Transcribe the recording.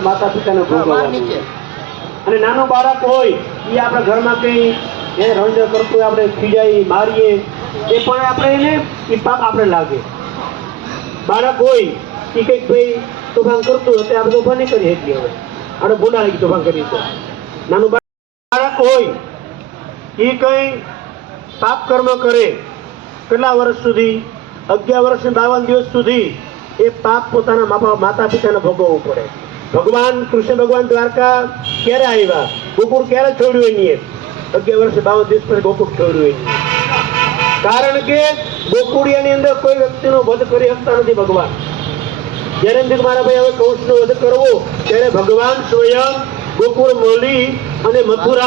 माता पिता ने नानो बाळक होय ई आपણા घરમાં કઈ એ રંજ કરતો આપણે ખીજાઈ મારીએ એ પણ આપણે એને ઈ પાપ આપણે લાગે બાળક હોય ઈ કઈક ભાઈ તોફાન કરતો હોય તો આપણે તોફાન નહીં કરી શકીએ હવે આપણે બોલા લાગી તોફાન કરી તો નાનું બાળક હોય ઈ કઈ પાપ કર્મ કરે કેટલા વર્ષ સુધી 11 વર્ષ ને 52 દિવસ સુધી એ પાપ પોતાના માતા પિતાને ભોગવવું પડે भगवान कृष्ण भगवान द्वारका क्यारे आव्या गोकुळ क्यारे छोड्युं एनी 11 वर्ष 52 दिवस पर गोकुळ छोड्युं एनी कारण के गोकुळियानी अंदर कोई व्यक्तिनो वध करी शकता नथी भगवान ज्यारे अंदर मारा भाई हवे कंसनो वध करवो त्यारे भगवान स्वयं गोकुळ मोली अने मथुरा